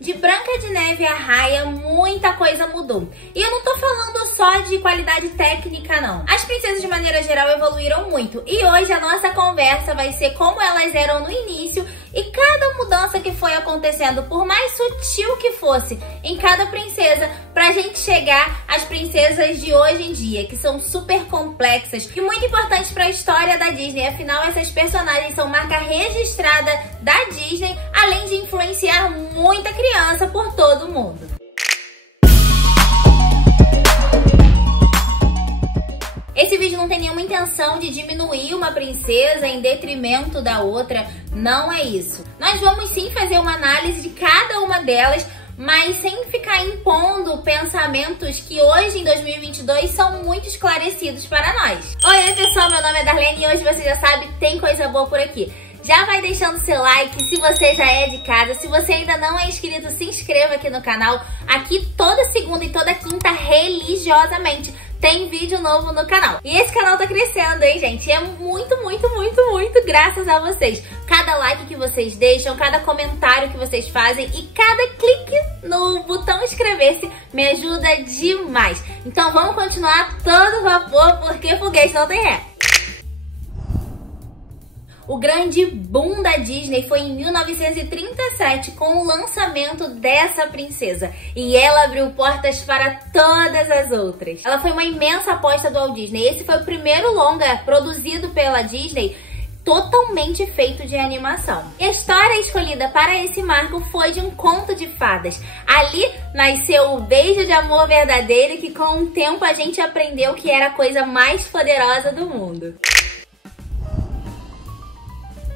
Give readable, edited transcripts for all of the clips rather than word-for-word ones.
De Branca de Neve a Raya, muita coisa mudou. E eu não tô falando só de qualidade técnica, não. As princesas, de maneira geral, evoluíram muito. E hoje a nossa conversa vai ser como elas eram no início e cada mudança que foi acontecendo, por mais sutil que fosse, em cada princesa, pra gente chegar às princesas de hoje em dia, que são super complexas e muito importantes pra história da Disney. Afinal, essas personagens são marca registrada da Disney, além de influenciar muita criança por todo o mundo. Esse vídeo não tem nenhuma intenção de diminuir uma princesa em detrimento da outra, não é isso. Nós vamos sim fazer uma análise de cada uma delas, mas sem ficar impondo pensamentos que hoje, em 2022, são muito esclarecidos para nós. Oi pessoal, meu nome é Darlene e hoje você já sabe, tem coisa boa por aqui. Já vai deixando seu like se você já é de casa. Se você ainda não é inscrito, se inscreva aqui no canal. Aqui toda segunda e toda quinta, religiosamente, tem vídeo novo no canal. E esse canal tá crescendo, hein, gente? É muito graças a vocês. Cada like que vocês deixam, cada comentário que vocês fazem e cada clique no botão inscrever-se me ajuda demais. Então vamos continuar todo vapor, porque foguete não tem ré. O grande boom da Disney foi em 1937 com o lançamento dessa princesa. E ela abriu portas para todas as outras. Ela foi uma imensa aposta do Walt Disney. Esse foi o primeiro longa produzido pela Disney totalmente feito de animação. E a história escolhida para esse marco foi de um conto de fadas. Ali nasceu o beijo de amor verdadeiro que com o tempo a gente aprendeu que era a coisa mais poderosa do mundo.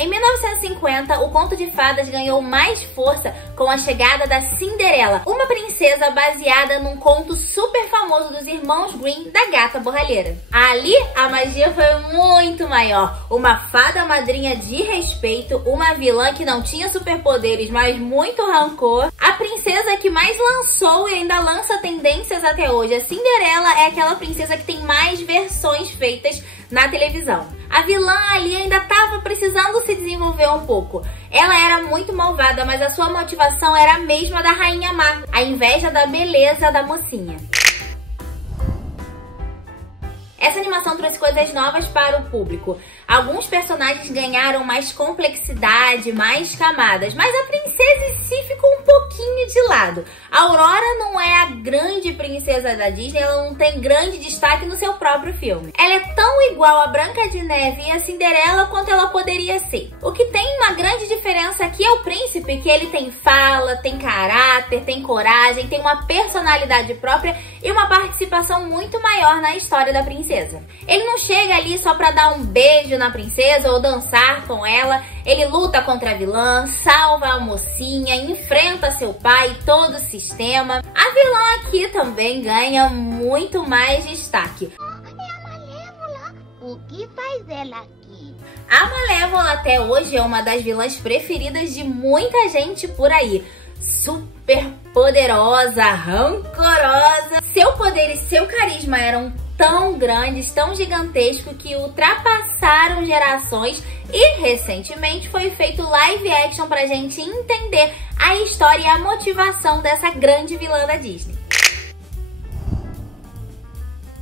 Em 1950, o conto de fadas ganhou mais força com a chegada da Cinderela, uma princesa baseada num conto super famoso dos irmãos Grimm, da Gata Borralheira. Ali, a magia foi muito maior. Uma fada madrinha de respeito, uma vilã que não tinha superpoderes, mas muito rancor. A princesa que mais lançou e ainda lança tendências até hoje. A Cinderela é aquela princesa que tem mais versões feitas na televisão. A vilã ali ainda estava precisando se desenvolver um pouco. Ela era muito malvada, mas a sua motivação era a mesma da Rainha Má, a inveja da beleza da mocinha. Essa animação trouxe coisas novas para o público. Alguns personagens ganharam mais complexidade, mais camadas, mas a princesa em si ficou um pouquinho de lado. A Aurora não é a grande princesa da Disney, ela não tem grande destaque no seu próprio filme. Ela é tão igual a Branca de Neve e a Cinderela quanto ela poderia ser. O que tem uma grande diferença aqui é o príncipe, que ele tem fala, tem caráter, tem coragem, tem uma personalidade própria e uma participação muito maior na história da princesa. Ele não chega ali só pra dar um beijo na princesa ou dançar com ela. Ele luta contra a vilã, salva a mocinha, enfrenta seu pai e todo o sistema. A vilã aqui também ganha muito mais destaque. É a Malévola. O que faz ela aqui? A Malévola até hoje é uma das vilãs preferidas de muita gente por aí. Super poderosa, rancorosa. Seu poder e seu carisma eram tão grandes, tão gigantescos, que ultrapassaram gerações e recentemente foi feito live action pra gente entender a história e a motivação dessa grande vilã da Disney.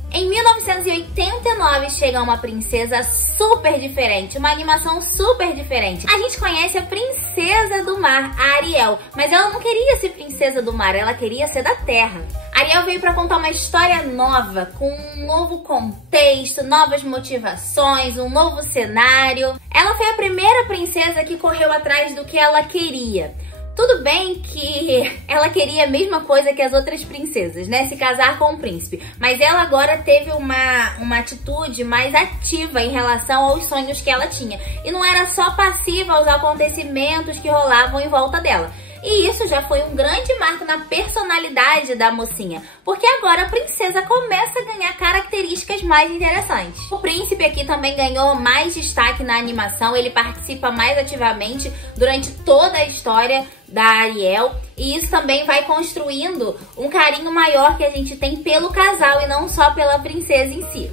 Em 1989 chega uma princesa super diferente, uma animação super diferente. A gente conhece a Princesa do Mar, a Ariel, mas ela não queria ser princesa do mar, ela queria ser da terra. Ariel veio para contar uma história nova, com um novo contexto, novas motivações, um novo cenário. Ela foi a primeira princesa que correu atrás do que ela queria. Tudo bem que ela queria a mesma coisa que as outras princesas, né? Se casar com o príncipe. Mas ela agora teve uma atitude mais ativa em relação aos sonhos que ela tinha. E não era só passiva aos acontecimentos que rolavam em volta dela. E isso já foi um grande marco na personalidade da mocinha, porque agora a princesa começa a ganhar características mais interessantes. O príncipe aqui também ganhou mais destaque na animação, ele participa mais ativamente durante toda a história da Ariel, e isso também vai construindo um carinho maior que a gente tem pelo casal e não só pela princesa em si.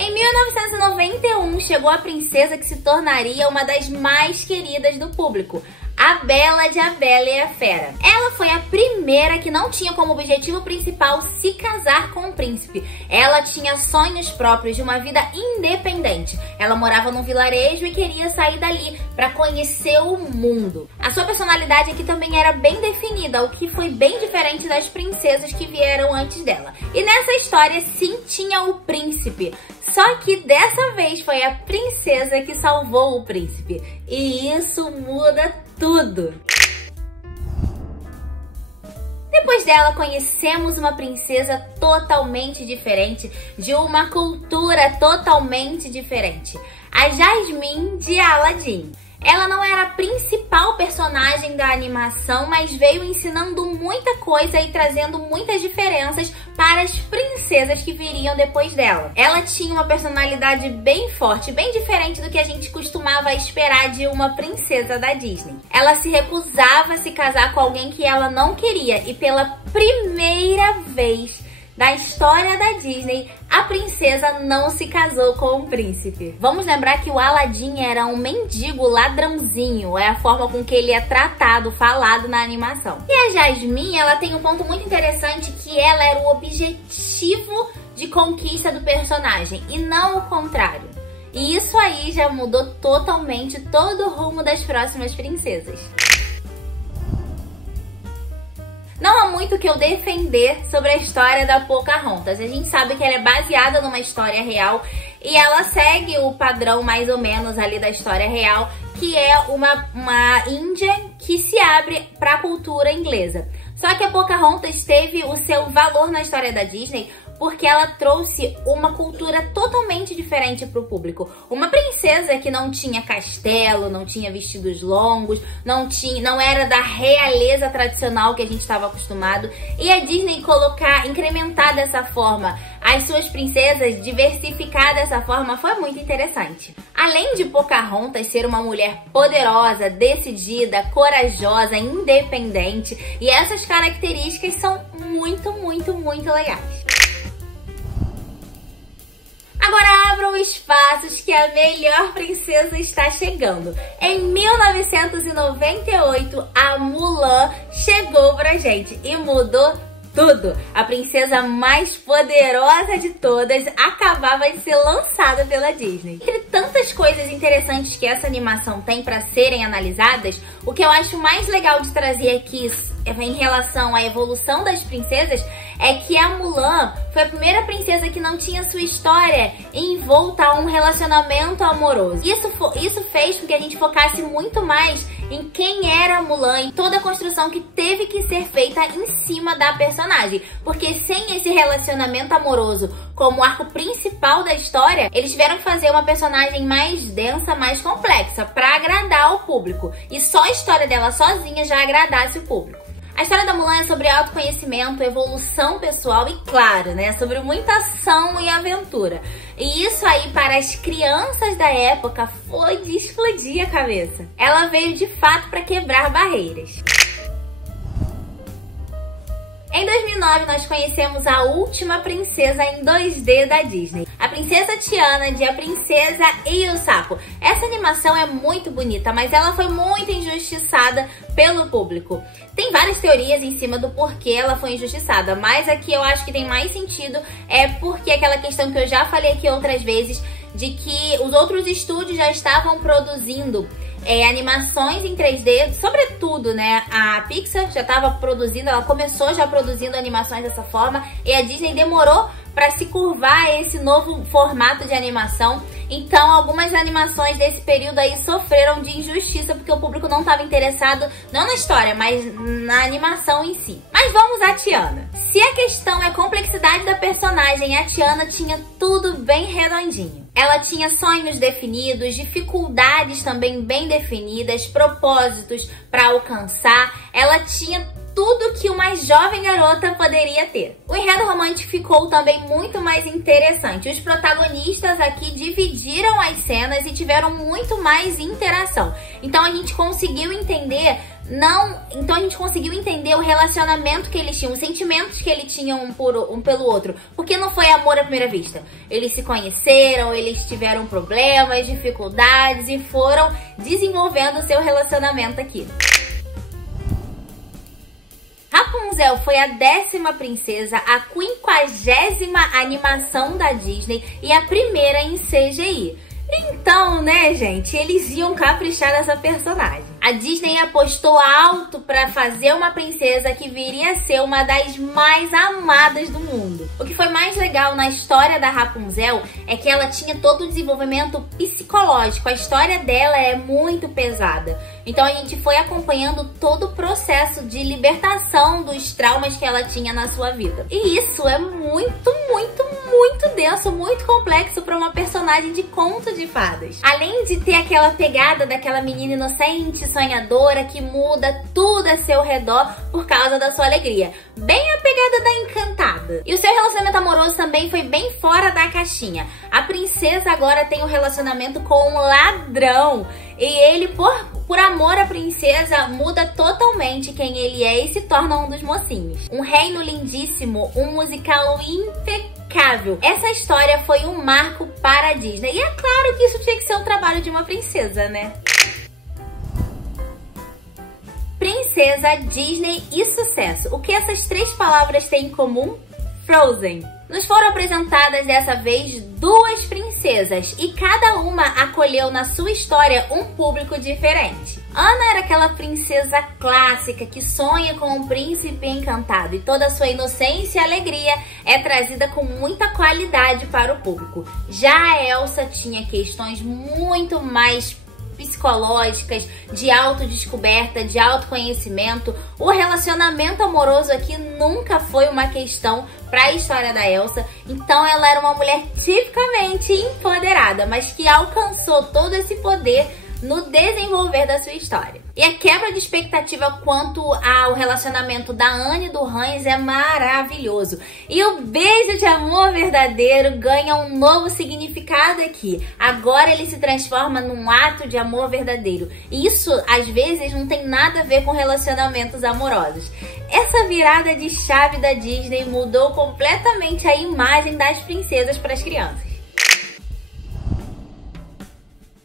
Em 1991, chegou a princesa que se tornaria uma das mais queridas do público, A Bela de A Bela e a Fera. Ela foi a primeira que não tinha como objetivo principal se casar com um príncipe. Ela tinha sonhos próprios de uma vida independente. Ela morava num vilarejo e queria sair dali para conhecer o mundo. A sua personalidade aqui também era bem definida, o que foi bem diferente das princesas que vieram antes dela. E nessa história sim tinha o príncipe. Só que dessa vez foi a princesa que salvou o príncipe. E isso muda tudo. Depois dela, conhecemos uma princesa totalmente diferente, de uma cultura totalmente diferente. A Jasmine de Aladdin. Ela não era a principal personagem da animação, mas veio ensinando muita coisa e trazendo muitas diferenças para as princesas que viriam depois dela. Ela tinha uma personalidade bem forte, bem diferente do que a gente costumava esperar de uma princesa da Disney. Ela se recusava a se casar com alguém que ela não queria e pela primeira vez na história da Disney, a princesa não se casou com o príncipe. Vamos lembrar que o Aladdin era um mendigo ladrãozinho, é a forma com que ele é tratado, falado na animação. E a Jasmine, ela tem um ponto muito interessante, que ela era o objetivo de conquista do personagem, e não o contrário. E isso aí já mudou totalmente todo o rumo das próximas princesas. Não há muito o que eu defender sobre a história da Pocahontas. A gente sabe que ela é baseada numa história real e ela segue o padrão mais ou menos ali da história real, que é uma Índia que se abre para a cultura inglesa. Só que a Pocahontas teve o seu valor na história da Disney porque ela trouxe uma cultura totalmente diferente para o público. Uma princesa que não tinha castelo, não tinha vestidos longos, não era da realeza tradicional que a gente estava acostumado. E a Disney incrementar dessa forma as suas princesas, diversificar dessa forma, foi muito interessante. Além de Pocahontas ser uma mulher poderosa, decidida, corajosa, independente, e essas características são muito, muito, muito legais. Agora abram espaços que a melhor princesa está chegando. Em 1998, a Mulan chegou pra gente e mudou tudo. A princesa mais poderosa de todas acabava de ser lançada pela Disney. Entre tantas coisas interessantes que essa animação tem para serem analisadas, o que eu acho mais legal de trazer aqui em relação à evolução das princesas é que a Mulan foi a primeira princesa que não tinha sua história envolta a um relacionamento amoroso. Isso fez com que a gente focasse muito mais em quem era a Mulan, em toda a construção que teve que ser feita em cima da personagem. Porque sem esse relacionamento amoroso como arco principal da história, eles tiveram que fazer uma personagem mais densa, mais complexa, para agradar o público. E só a história dela sozinha já agradasse o público. A história da Mulan é sobre autoconhecimento, evolução pessoal e, claro, né, sobre muita ação e aventura. E isso aí, para as crianças da época, foi de explodir a cabeça. Ela veio de fato para quebrar barreiras. Em 2009, nós conhecemos a última princesa em 2D da Disney, a Princesa Tiana de A Princesa e o Sapo. Essa animação é muito bonita, mas ela foi muito injustiçada pelo público. Tem várias teorias em cima do porquê ela foi injustiçada, mas aqui eu acho que tem mais sentido porque aquela questão que eu já falei aqui outras vezes, de que os outros estúdios já estavam produzindo animações em 3D, sobretudo, né? A Pixar já estava produzindo, ela começou já produzindo animações dessa forma, e a Disney demorou para se curvar a esse novo formato de animação. Então, algumas animações desse período aí sofreram de injustiça, porque o público não estava interessado, não na história, mas na animação em si. Mas vamos à Tiana. Se a questão é a complexidade da personagem, a Tiana tinha tudo bem redondinho. Ela tinha sonhos definidos, dificuldades também bem definidas, propósitos para alcançar. Ela tinha tudo que uma jovem garota poderia ter. O enredo romântico ficou também muito mais interessante. Os protagonistas aqui dividiram as cenas e tiveram muito mais interação. Então a gente conseguiu entender o relacionamento que eles tinham, os sentimentos que eles tinham um pelo outro. Porque não foi amor à primeira vista. Eles se conheceram, eles tiveram problemas, dificuldades e foram desenvolvendo o seu relacionamento aqui. Rapunzel foi a 10ª princesa, a 50ª animação da Disney e a primeira em CGI. Então, né, gente, eles iam caprichar nessa personagem. A Disney apostou alto pra fazer uma princesa que viria a ser uma das mais amadas do mundo. O que foi mais legal na história da Rapunzel é que ela tinha todo o desenvolvimento psicológico. A história dela é muito pesada. Então a gente foi acompanhando todo o processo de libertação dos traumas que ela tinha na sua vida. E isso é muito denso, muito complexo para uma personagem de conto de fadas. Além de ter aquela pegada daquela menina inocente, sonhadora, que muda tudo a seu redor por causa da sua alegria. Bem a pegada da Encantada. E o seu relacionamento amoroso também foi bem fora da caixinha. A princesa agora tem um relacionamento com um ladrão. E ele, por amor à princesa, muda totalmente quem ele é e se torna um dos mocinhos. Um reino lindíssimo, um musical impecável. Essa história foi um marco para a Disney. E é claro que isso tinha que ser um trabalho de uma princesa, né? Princesa, Disney e sucesso. O que essas 3 palavras têm em comum? Frozen. Nos foram apresentadas dessa vez 2 princesas e cada uma acolheu na sua história um público diferente. Anna era aquela princesa clássica que sonha com um príncipe encantado e toda a sua inocência e alegria é trazida com muita qualidade para o público. Já a Elsa tinha questões muito mais psicológicas, de autodescoberta, de autoconhecimento. O relacionamento amoroso aqui nunca foi uma questão para a história da Elsa, então ela era uma mulher tipicamente empoderada, mas que alcançou todo esse poder no desenvolver da sua história. E a quebra de expectativa quanto ao relacionamento da Anne e do Hans é maravilhoso. E o beijo de amor verdadeiro ganha um novo significado aqui. Agora ele se transforma num ato de amor verdadeiro. E isso, às vezes, não tem nada a ver com relacionamentos amorosos. Essa virada de chave da Disney mudou completamente a imagem das princesas para as crianças.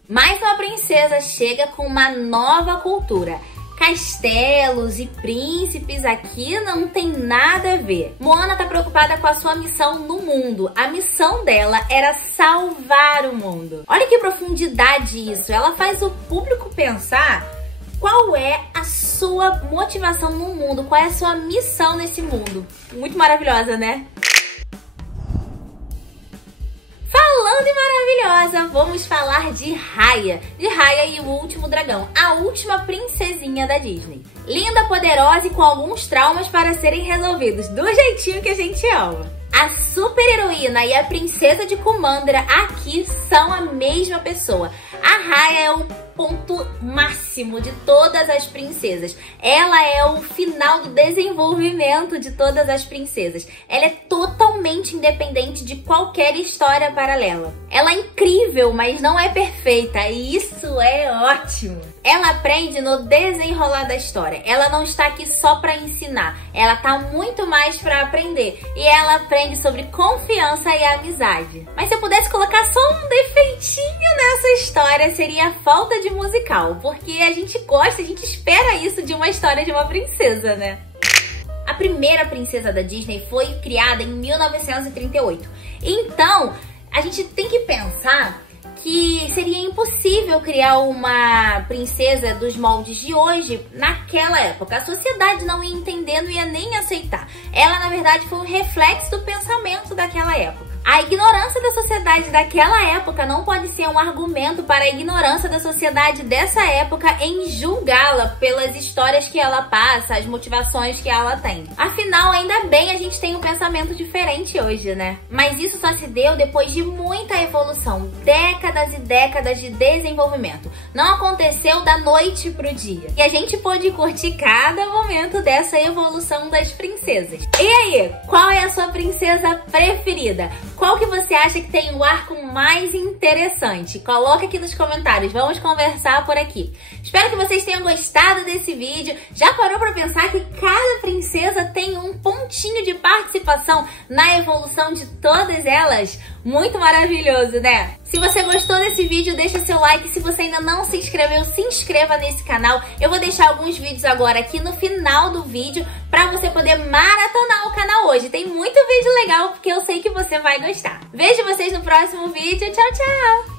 Mais uma princesa chega com uma nova cultura. Castelos e príncipes aqui não tem nada a ver. Moana tá preocupada com a sua missão no mundo. A missão dela era salvar o mundo. Olha que profundidade isso. Ela faz o público pensar qual é a sua motivação no mundo, qual é a sua missão nesse mundo. Muito maravilhosa, né? Falando em maravilhosa, vamos falar de Raya e o Último Dragão, a última princesinha da Disney. Linda, poderosa e com alguns traumas para serem resolvidos, do jeitinho que a gente ama. A super heroína e a princesa de Kumandra aqui são a mesma pessoa. A Raya é o ponto máximo de todas as princesas. Ela é o final do desenvolvimento de todas as princesas. Ela é totalmente independente de qualquer história paralela. Ela é incrível, mas não é perfeita, e isso é ótimo. Ela aprende no desenrolar da história. Ela não está aqui só para ensinar. Ela tá muito mais para aprender. E ela aprende sobre confiança e amizade. Mas se eu pudesse colocar só um defeitinho nessa história, seria a falta de musical. Porque a gente gosta, a gente espera isso de uma história de uma princesa, né? A primeira princesa da Disney foi criada em 1938. Então, a gente tem que pensar que seria impossível criar uma princesa dos moldes de hoje naquela época. A sociedade não ia entender, não ia nem aceitar. Ela, na verdade, foi um reflexo do pensamento daquela época. A ignorância da sociedade daquela época não pode ser um argumento para a ignorância da sociedade dessa época em julgá-la pelas histórias que ela passa, as motivações que ela tem. Afinal, ainda bem a gente tem um pensamento diferente hoje, né? Mas isso só se deu depois de muita evolução, décadas e décadas de desenvolvimento. Não aconteceu da noite pro dia. E a gente pôde curtir cada momento dessa evolução das princesas. E aí, qual é a sua princesa preferida? Qual que você acha que tem o arco mais interessante? Coloca aqui nos comentários, vamos conversar por aqui. Espero que vocês tenham gostado desse vídeo. Já parou pra pensar que cada princesa tem um pontinho de participação na evolução de todas elas? Muito maravilhoso, né? Se você gostou desse vídeo, deixa seu like. Se você ainda não se inscreveu, se inscreva nesse canal. Eu vou deixar alguns vídeos agora aqui no final do vídeo pra você poder maratonar o canal hoje. Tem muito vídeo legal, porque eu sei que você vai gostar. Vejo vocês no próximo vídeo. Tchau, tchau!